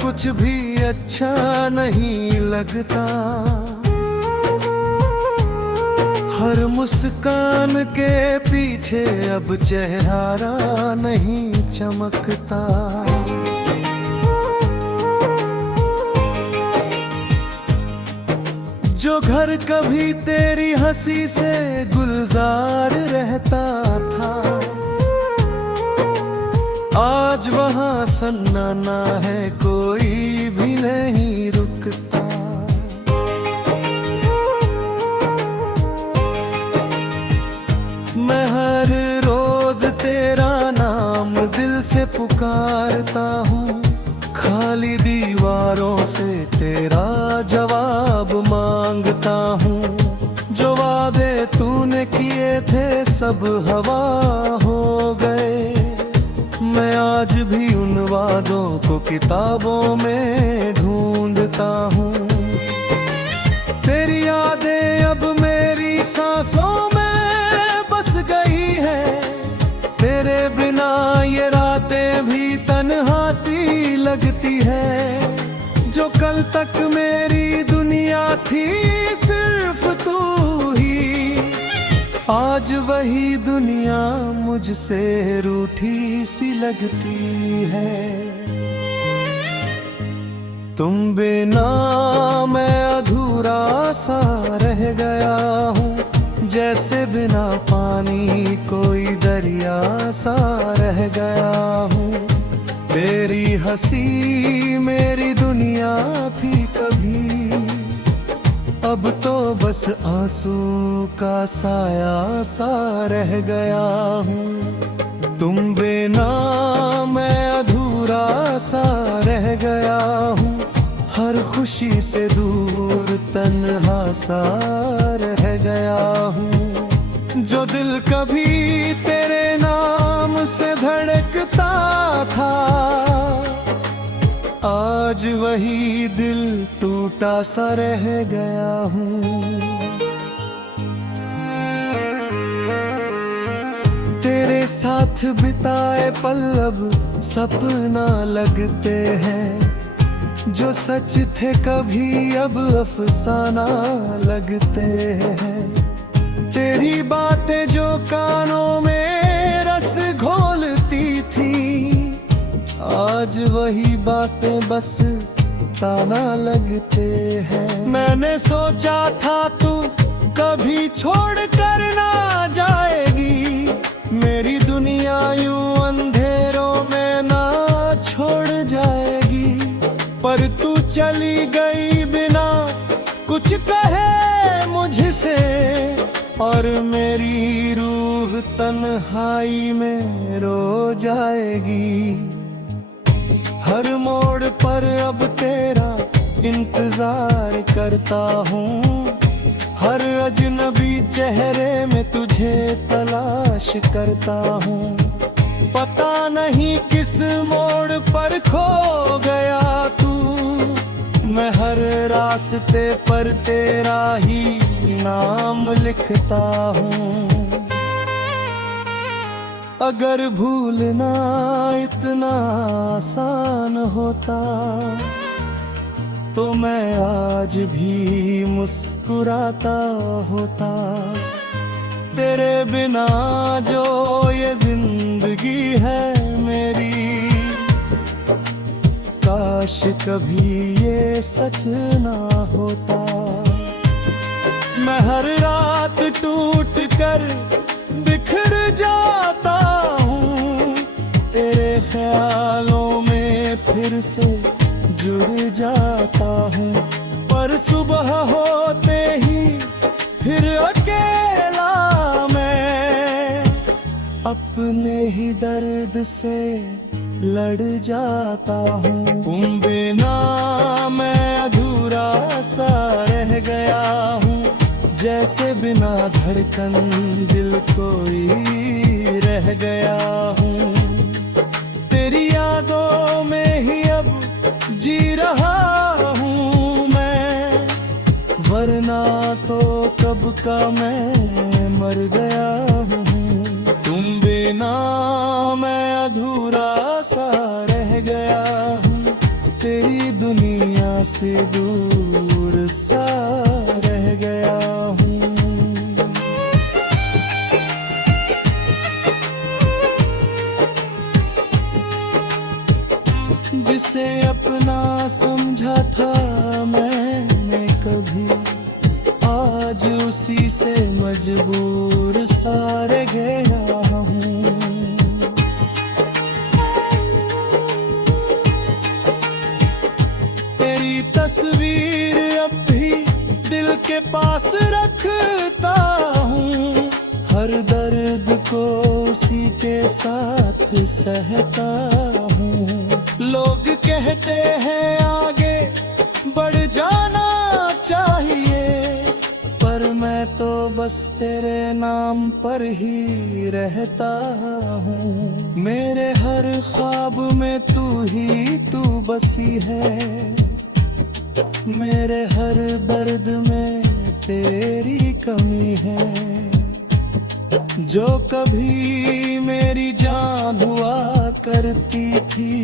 कुछ भी अच्छा नहीं लगता। हर मुस्कान के पीछे अब चेहरा नहीं चमकता। जो घर कभी तेरी हंसी से गुलजार रहता था, आज वहाँ सन्नाटा है, कोई भी नहीं रुकता। मैं हर रोज तेरा नाम दिल से पुकारता हूँ, खाली दीवारों से तेरा जवाब मांगता हूँ। जो वादे तूने किए थे सब हवा हो गए, मैं आज भी उन वादों को किताबों में ढूंढता हूँ। तेरी यादें अब मेरी सांसों में बस गई है, तेरे बिना ये रातें भी तन्हा सी लगती है। जो कल तक मेरी दुनिया थी सिर्फ तू ही, आज वही दुनिया मुझसे रूठी सी लगती है। तुम बिना मैं अधूरा सा रह गया हूँ, जैसे बिना पानी कोई दरिया सा रह गया हूँ। तेरी हंसी मेरी दुनिया थी कभी, अब तो बस आंसू का साया सा रह गया हूँ। तुम बिना मैं अधूरा सा रह गया हूँ, हर खुशी से दूर तन्हा सा रह गया हूँ। जो दिल कभी तेरे नाम से धड़कता था, आज वही दिल टूटा सा रह गया हूँ। तेरे साथ बिताए पल अब सपना लगते हैं, जो सच थे कभी अब अफसाना लगते हैं। तेरी बातें जो कानों में रस घोलती थी, आज वही बातें बस ताना लगते हैं। मैंने सोचा था तू कभी छोड़ कर ना जाएगी, मेरी दुनिया यूं अंधेरों में ना छोड़ जाएगी। पर तू चली गई बिना कुछ कहे मुझसे, और मेरी रूह तन्हाई में रो जाएगी। हर मोड़ पर अब तेरा इंतजार करता हूँ, हर अजनबी चेहरे में तुझे तलाश करता हूँ। पता नहीं किस मोड़ पर खो गया तू, मैं हर रास्ते पर तेरा ही नाम लिखता हूँ। अगर भूलना इतना आसान होता, तो मैं आज भी मुस्कुराता होता। तेरे बिना जो ये जिंदगी है मेरी, काश कभी ये सच ना होता। मैं हर रात टूट कर बिखर जाता हूँ, तेरे ख्यालों में फिर से जुड़ जाता हूँ। पर सुबह होते ही फिर अकेला मैं अपने ही दर्द से लड़ जाता हूँ। तुम बिना मैं अधूरा सा रह गया हूँ, जैसे बिना धड़कन दिल कोई रह गया हूँ। तेरी यादों में ही अब जी रहा हूँ मैं, वरना तो कब का मैं मर गया हूँ। तुम बिना मैं अधूरा सा रह गया हूँ, तेरी से दूर सा रह गया हूँ। जिसे अपना समझा था मैंने कभी, आज उसी से मजबूर सा रह गया हूँ। तेरी तस्वीर अब भी दिल के पास रखता हूँ, हर दर्द को उसी के साथ सहता हूँ। लोग कहते हैं आगे बढ़ जाना चाहिए, पर मैं तो बस तेरे नाम पर ही रहता हूँ। मेरे हर ख्वाब में तू बसी है, मेरे हर दर्द में तेरी कमी है। जो कभी मेरी जान हुआ करती थी,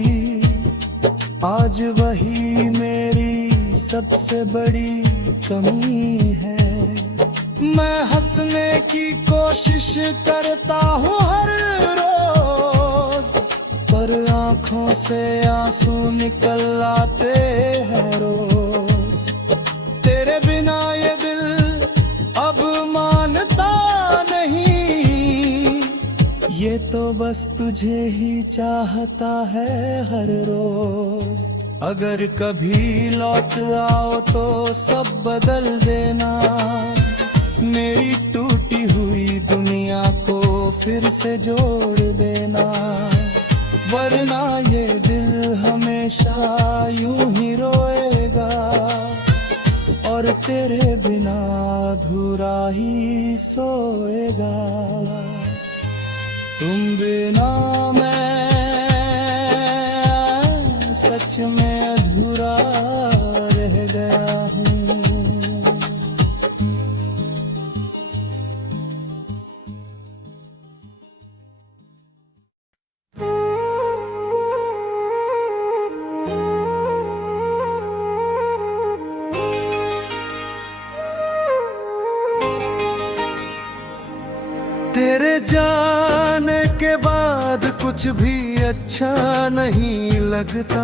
आज वही मेरी सबसे बड़ी कमी है। मैं हंसने की कोशिश करता हूँ हर रोज, पर आंखों से आंसू निकल आते हैं रोज। तेरे बिना ये दिल अब मानता नहीं, ये तो बस तुझे ही चाहता है हर रोज। अगर कभी लौट आओ तो सब बदल देना, मेरी टूटी हुई दुनिया को फिर से जोड़ देना। वरना ये दिल हमेशा यूं ही रोएगा, और तेरे बिना अधूरा ही सोएगा। तुम बिना मैं सच में अधूरा रह गया हूँ। तेरे जाने के बाद कुछ भी अच्छा नहीं लगता,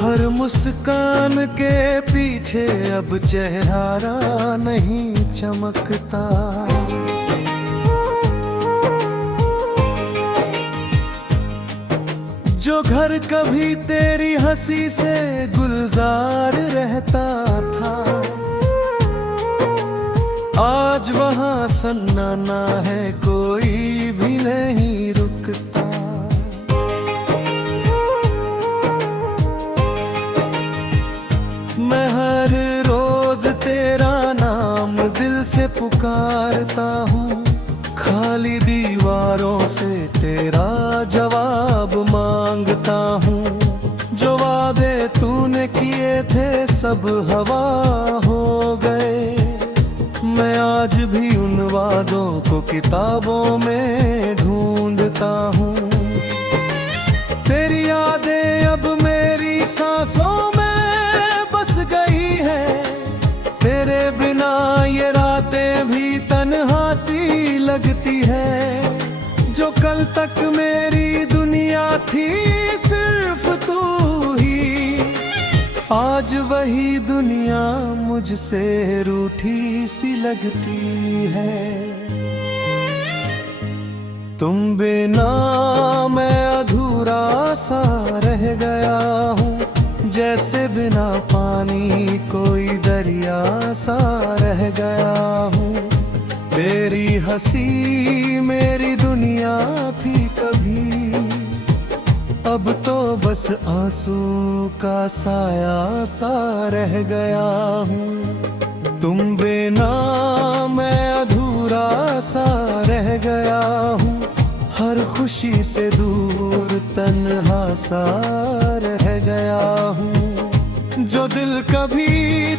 हर मुस्कान के पीछे अब चेहरा नहीं चमकता। जो घर कभी तेरी हंसी से गुलजार रहता था, आज वहाँ सन्नाटा है, कोई भी नहीं रुकता। मैं हर रोज तेरा नाम दिल से पुकारता हूँ, खाली दीवारों से तेरा जवाब मांगता हूँ। जो वादे तूने किए थे सब हवा हो गए, मैं आज भी उन वादों को किताबों में ढूंढता हूँ। तेरी यादें अब मेरी सांसों में बस गई है, तेरे बिना ये रातें भी तन्हा सी लगती है। जो कल तक मेरी दुनिया थी सिर्फ तू ही, आज वही दुनिया मुझसे रूठी सी लगती है। तुम बिना मैं अधूरा सा रह गया हूँ, जैसे बिना पानी कोई दरिया सा रह गया हूँ। तेरी हंसी मेरी दुनिया थी कभी, अब तो बस आंसू का साया सा रह गया हूँ। तुम बिना मैं अधूरा सा रह गया हूँ, हर खुशी से दूर तन्हा सा रह गया हूँ। जो दिल कभी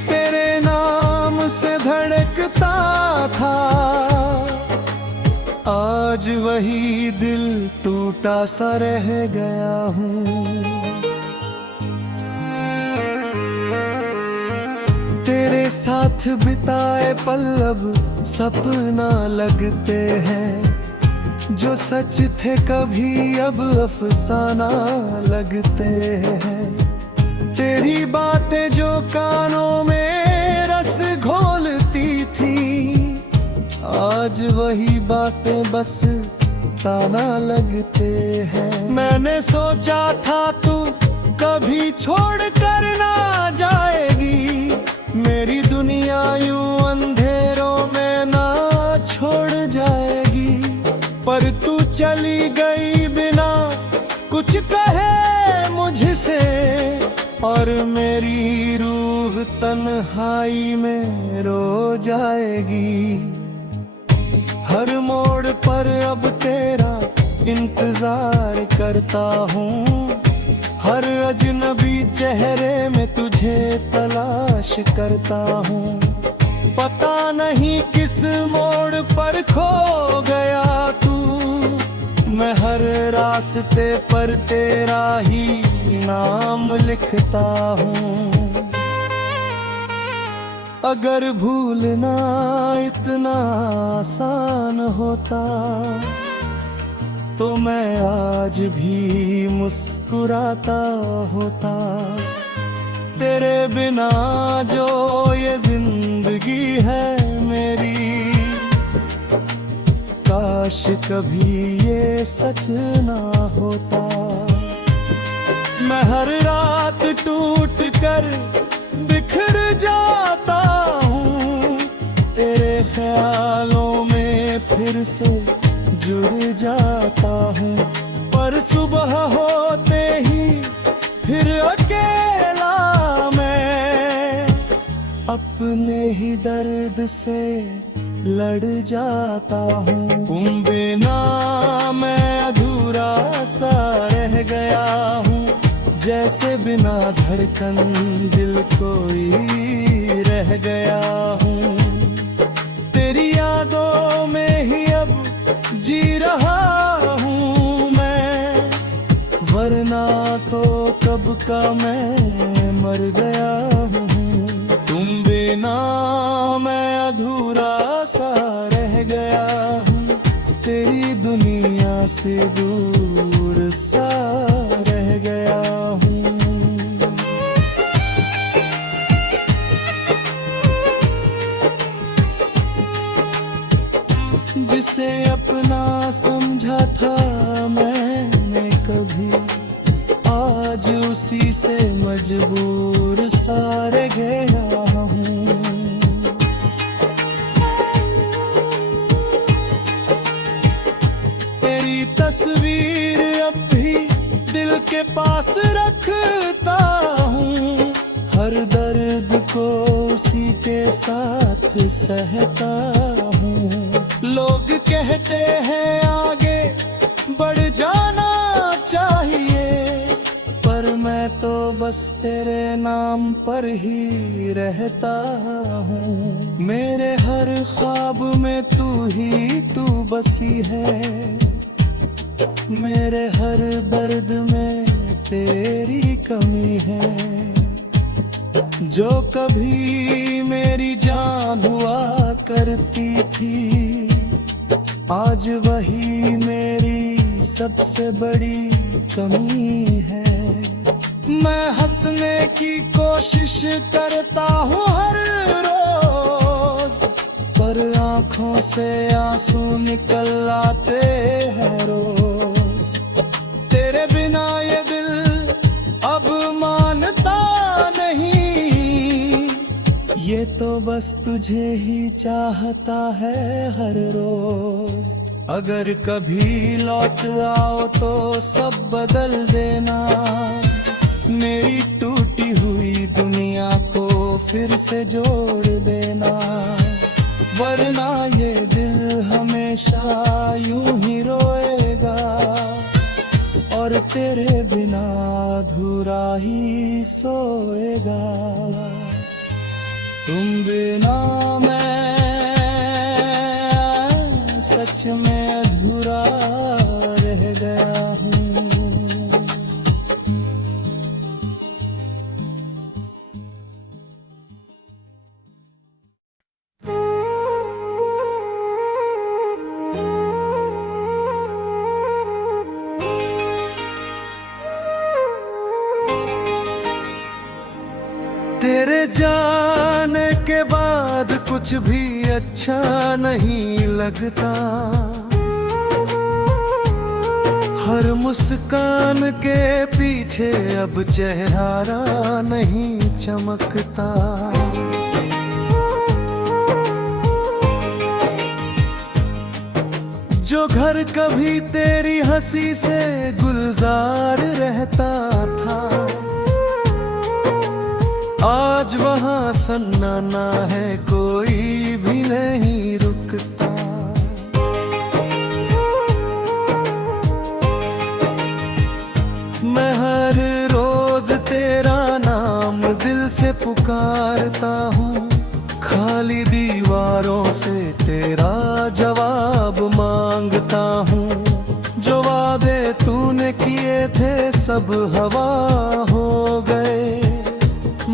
तेरे नाम से धड़कता था, आज वही दिल टूटा सा रह गया हूँ। साथ बिताए पल अब सपना लगते हैं, जो सच थे कभी अब अफसाना लगते हैं। तेरी बातें जो कानों में रस घोलती थी, आज वही बातें बस ताना लगते हैं। मैंने सोचा था तू कभी छोड़ कर ना जाएगी, मेरी दुनिया यूं अंधेरों में ना छोड़ जाएगी। पर तू चली गई बिना कुछ कहे मुझसे, और मेरी रूह तन्हाई में रो जाएगी। हर मोड़ पर अब तेरा इंतजार करता हूँ, हर अजनबी चेहरे में तुझे तलाश करता हूँ। पता नहीं किस मोड़ पर खो गया तू, मैं हर रास्ते पर तेरा ही नाम लिखता हूँ। अगर भूलना इतना आसान होता, तो मैं आज भी मुस्कुराता होता। तेरे बिना जो ये जिंदगी है मेरी, काश कभी ये सच ना होता। मैं हर रात टूट कर बिखर जाता हूँ, तेरे ख्यालों में फिर से जुड़ जाता हूँ। पर सुबह होते ही फिर अकेला मैं अपने ही दर्द से लड़ जाता हूँ। तुम बिना मैं अधूरा सा रह गया हूँ, जैसे बिना धड़कन दिल कोई रह गया हूँ। तेरी यादों में ही अब जी रहा हूँ मैं, वरना तो कब का मैं मर गया हूँ। तुम बिना मैं अधूरा सा रह गया हूँ, तेरी दुनिया से दूर सा रह गया हूँ। जिसे अपना समझा था मैंने कभी, आज उसी से मजबूर सा रह गया हूँ। तेरी तस्वीर अब भी दिल के पास रखता हूँ, हर दर्द को उसी के साथ सहता हूँ। लोग कहते हैं आगे बढ़ जाना चाहिए, पर मैं तो बस तेरे नाम पर ही रहता हूँ। मेरे हर ख्वाब में तू बसी है, मेरे हर दर्द में तेरी कमी है। जो कभी मेरी जान हुआ करती थी, आज वही मेरी सबसे बड़ी कमी है। मैं हंसने की कोशिश करता हूँ हर रोज, पर आंखों से आंसू निकल आते हैं रोज। तेरे बिना ये दिल अब मानता नहीं, ये तो बस तुझे ही चाहता है हर रोज। अगर कभी लौट आओ तो सब बदल देना, मेरी टूटी हुई दुनिया को फिर से जोड़ देना। वरना ये दिल हमेशा यूं ही रोएगा, और तेरे बिना अधूरा ही सोएगा। तुम बिना मैं सच में अधूरा रह गया हूँ। तेरे जाने के बाद कुछ भी अच्छा नहीं लगता। हर मुस्कान के पीछे अब चेहरा नहीं चमकता। जो घर कभी तेरी हंसी से गुलजार रहता था, आज वहाँ सन्नाटा है, कोई भी नहीं रुकता। मैं हर रोज तेरा नाम दिल से पुकारता हूँ, खाली दीवारों से तेरा जवाब मांगता हूँ। जो वादे तूने किए थे सब हवा हो गए,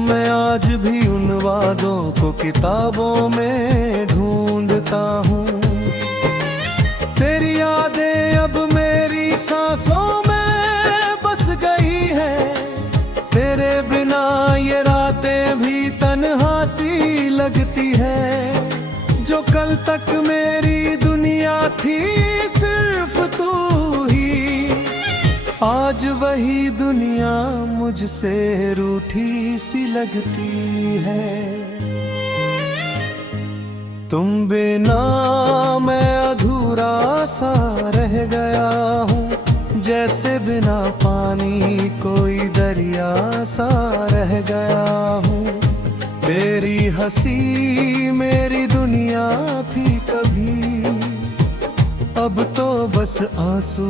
मैं आज भी उन वादों को किताबों में ढूंढता हूँ। तेरी यादें अब मेरी सांसों में बस गई है, तेरे बिना ये रातें भी तन्हा सी लगती है। जो कल तक मेरी दुनिया थी सिर्फ तू ही, आज वही दुनिया मुझसे रूठी सी लगती है। तुम बिना मैं अधूरा सा रह गया हूँ, जैसे बिना पानी कोई दरिया सा रह गया हूँ। तेरी हंसी मेरी दुनिया थी कभी, अब तो बस आंसू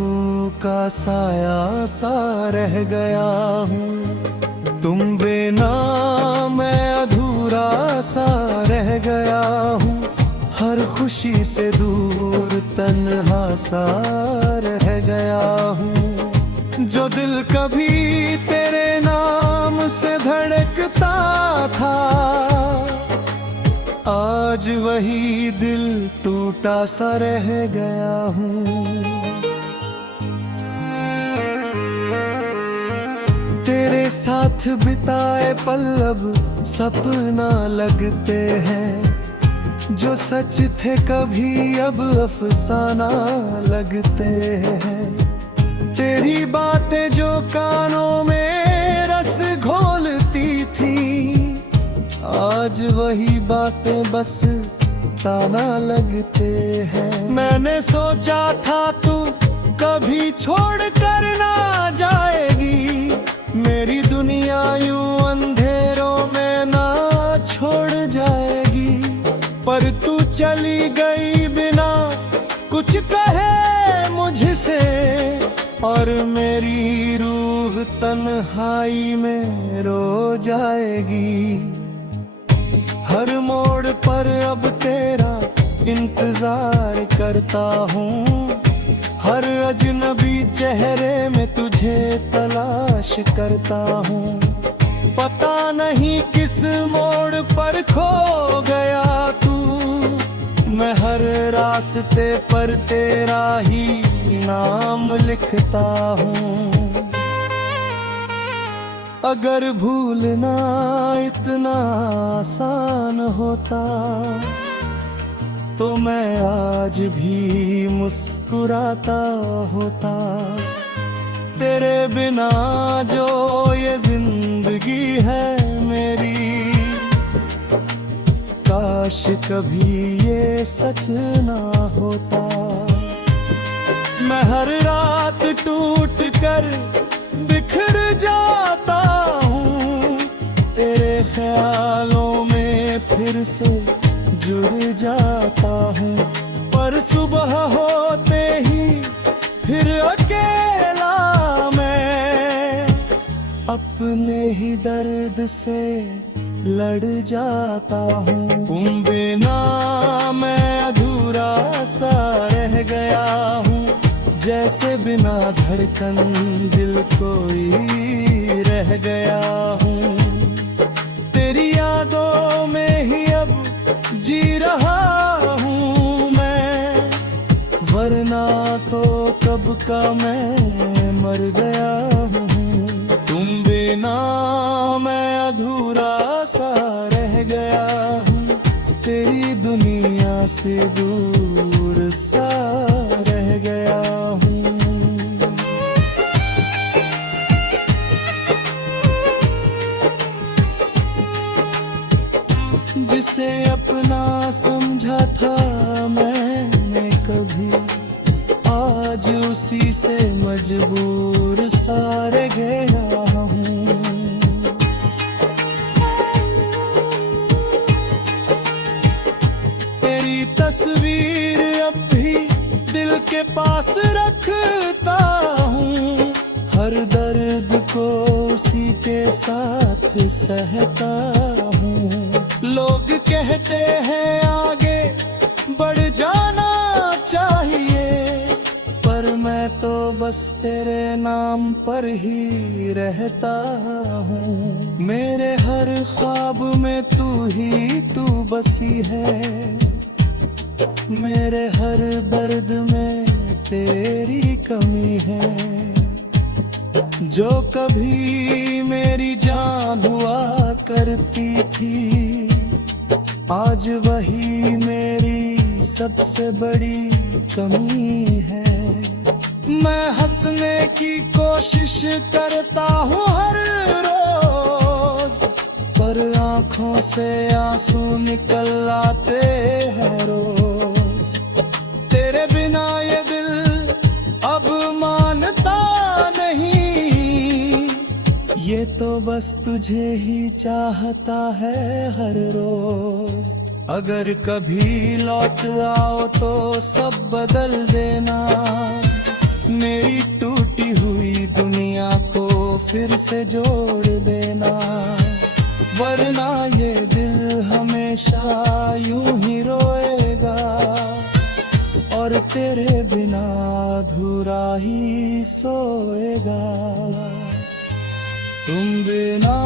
का साया सा रह गया हूँ। तुम बिना मैं अधूरा सा रह गया हूँ, हर खुशी से दूर तन्हा सा रह गया हूँ। जो दिल कभी तेरे नाम से धड़कता था, आज वही दिल टूटा सा रह गया हूँ। तेरे साथ बिताए पल अब सपना लगते हैं, जो सच थे कभी अब अफसाना लगते हैं। तेरी बातें जो कानों में रस घोलती थी, आज वही बातें बस ताना लगते हैं। मैंने सोचा था तू कभी छोड़ कर ना जाएगी, मेरी दुनिया यूं अंधेरों में ना छोड़ जाएगी। पर तू चली गई बिना कुछ कहे मुझसे, और मेरी रूह तन्हाई में रो जाएगी। हर मोड़ पर अब तेरा इंतजार करता हूँ, हर अजनबी चेहरे में तुझे तलाश करता हूँ। पता नहीं किस मोड़ पर खो गया तू, मैं हर रास्ते पर तेरा ही नाम लिखता हूँ। अगर भूलना इतना आसान होता, तो मैं आज भी मुस्कुराता होता। तेरे बिना जो ये जिंदगी है मेरी, काश कभी ये सच ना होता। मैं हर रात टूट कर बिखर जाता हूँ, तेरे ख्यालों में फिर से जुड़ जाता हूँ। पर सुबह होते ही फिर अकेला मैं अपने ही दर्द से लड़ जाता हूँ। तुम बिना मैं अधूरा सा रह गया हूँ, जैसे बिना धड़कन दिल कोई रह गया हूँ। तेरी यादों में ही अब जी रहा हूँ मैं, वरना तो कब का मैं मर गया हूँ। तुम बिना मैं अधूरा दूर सा रह गया हूँ। जिसे अपना समझा था मैंने कभी, आज उसी से मजबूर सा रह गया हूँ। तेरी तस्वीर अब भी दिल के पास रखता हूँ, हर दर्द को उसी के साथ सहता हूँ। लोग कहते हैं आगे बढ़ जाना चाहिए, पर मैं तो बस तेरे नाम पर ही रहता हूँ। मेरे हर ख्वाब में तू ही तू बसी है, मेरे हर दर्द में तेरी कमी है। जो कभी मेरी जान हुआ करती थी, आज वही मेरी सबसे बड़ी कमी है। मैं हंसने की कोशिश करता हूँ हर रोज, पर आंखों से आंसू निकल आते हैं रोज। तेरे बिना ये दिल अब मानता नहीं, ये तो बस तुझे ही चाहता है हर रोज। अगर कभी लौट आओ तो सब बदल देना, मेरी टूटी हुई दुनिया को फिर से जोड़ देना। वरना ये दिल हमेशा यूं ही रोएगा, और तेरे बिना अधूरा ही सोएगा। तुम बिना